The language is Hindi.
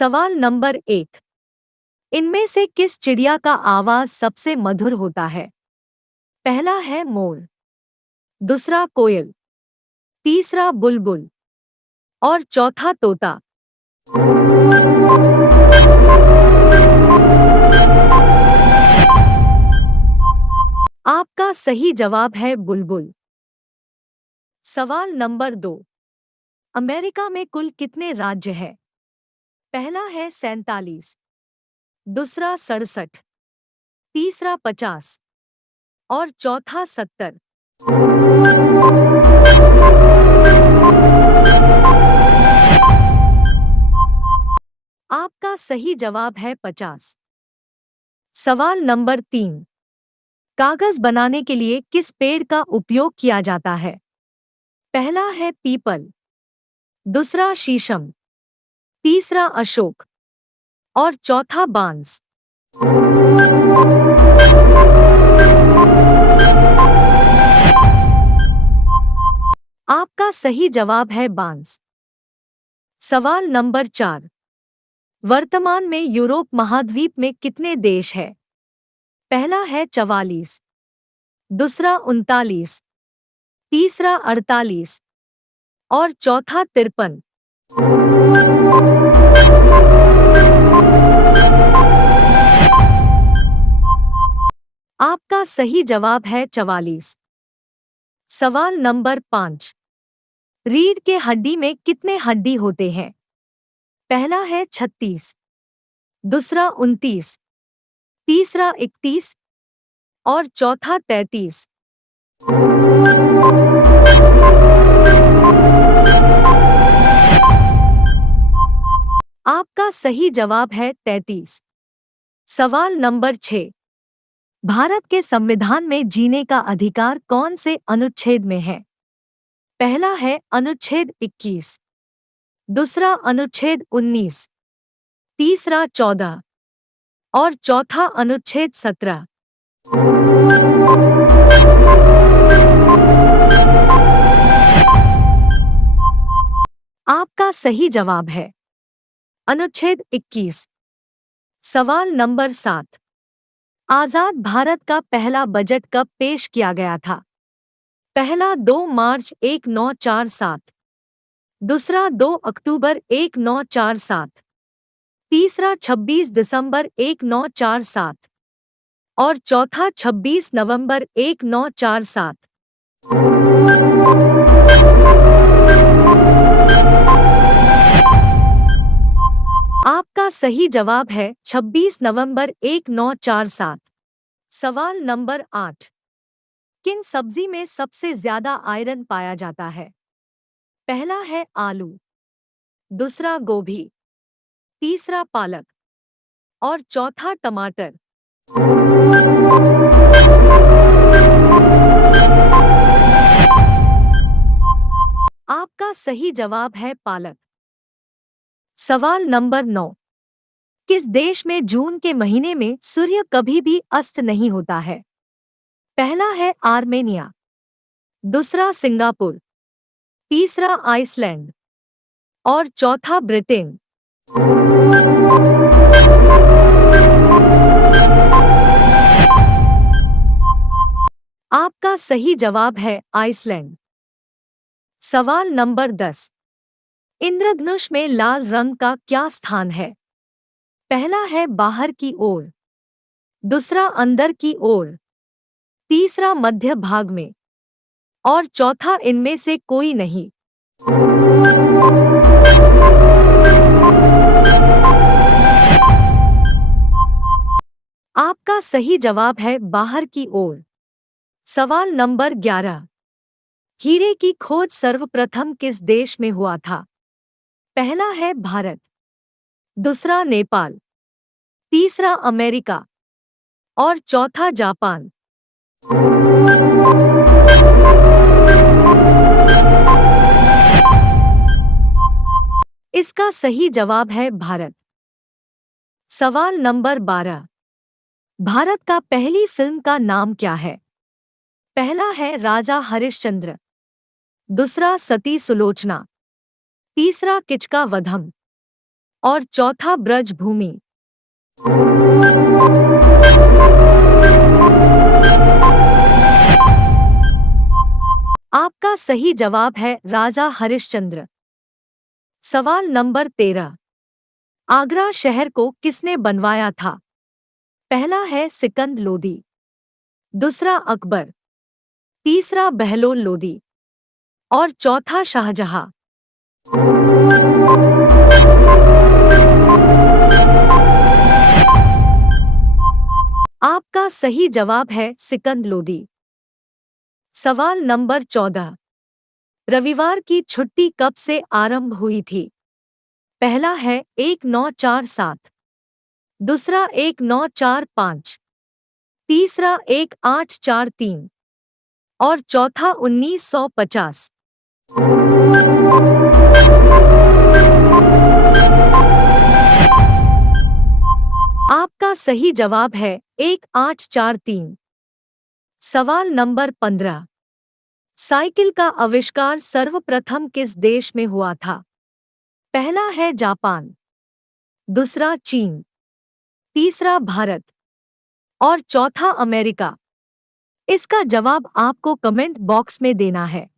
सवाल नंबर 1। इनमें से किस चिड़िया का आवाज सबसे मधुर होता है? पहला है मोर, दूसरा कोयल, तीसरा बुलबुल और चौथा तोता। आपका सही जवाब है बुलबुल। सवाल नंबर 2। अमेरिका में कुल कितने राज्य हैं? पहला है 47, दूसरा 67, तीसरा 50 और चौथा 70। आपका सही जवाब है 50। सवाल नंबर 3। कागज बनाने के लिए किस पेड़ का उपयोग किया जाता है? पहला है पीपल, दूसरा शीशम, तीसरा अशोक और चौथा बांस। आपका सही जवाब है बांस। सवाल नंबर 4। वर्तमान में यूरोप महाद्वीप में कितने देश हैं? पहला है 44, दूसरा 39, तीसरा 48 और चौथा 53। आपका सही जवाब है 44। सवाल नंबर 5। रीढ़ के हड्डी में कितने हड्डी होते हैं? पहला है 36, दूसरा 29, तीसरा 31 और चौथा 33। आपका सही जवाब है 33। सवाल नंबर 6। भारत के संविधान में जीने का अधिकार कौन से अनुच्छेद में है? पहला है अनुच्छेद 21, दूसरा अनुच्छेद 19, तीसरा 14 और चौथा अनुच्छेद 17। आपका सही जवाब है अनुच्छेद 21। सवाल नंबर 7। आजाद भारत का पहला बजट कब पेश किया गया था? पहला 2 मार्च 1947, दूसरा 2 अक्टूबर 1947, तीसरा 26 दिसंबर 1947 और चौथा 26 नवंबर 1947। आपका सही जवाब है 26 नवंबर 1947। सवाल नंबर 8। किन सब्जी में सबसे ज्यादा आयरन पाया जाता है? पहला है आलू, दूसरा गोभी, तीसरा पालक और चौथा टमाटर। आपका सही जवाब है पालक। सवाल नंबर 9। किस देश में जून के महीने में सूर्य कभी भी अस्त नहीं होता है? पहला है आर्मेनिया, दूसरा सिंगापुर, तीसरा आइसलैंड और चौथा ब्रिटेन। आपका सही जवाब है आइसलैंड। सवाल नंबर 10। इंद्रधनुष में लाल रंग का क्या स्थान है? पहला है बाहर की ओर, दूसरा अंदर की ओर, तीसरा मध्य भाग में और चौथा इनमें से कोई नहीं। आपका सही जवाब है बाहर की ओर। सवाल नंबर 11। हीरे की खोज सर्वप्रथम किस देश में हुआ था? पहला है भारत, दूसरा नेपाल, तीसरा अमेरिका और चौथा जापान। इसका सही जवाब है भारत। सवाल नंबर 12। भारत का पहली फिल्म का नाम क्या है? पहला है राजा हरिश्चंद्र, दूसरा सती सुलोचना, तीसरा किचका वधम और चौथा ब्रज भूमि। आपका सही जवाब है राजा हरिश्चंद्र। सवाल नंबर 13। आगरा शहर को किसने बनवाया था? पहला है सिकंद लोदी, दूसरा अकबर, तीसरा बहलोल लोदी और चौथा शाहजहां। आपका सही जवाब है सिकंद लोदी। सवाल नंबर 14। रविवार की छुट्टी कब से आरंभ हुई थी? पहला है 1947, दूसरा 1945, तीसरा 1843 और चौथा 1950। आपका सही जवाब है 1843। सवाल नंबर 15। साइकिल का आविष्कार सर्वप्रथम किस देश में हुआ था? पहला है जापान, दूसरा चीन, तीसरा भारत और चौथा अमेरिका। इसका जवाब आपको कमेंट बॉक्स में देना है।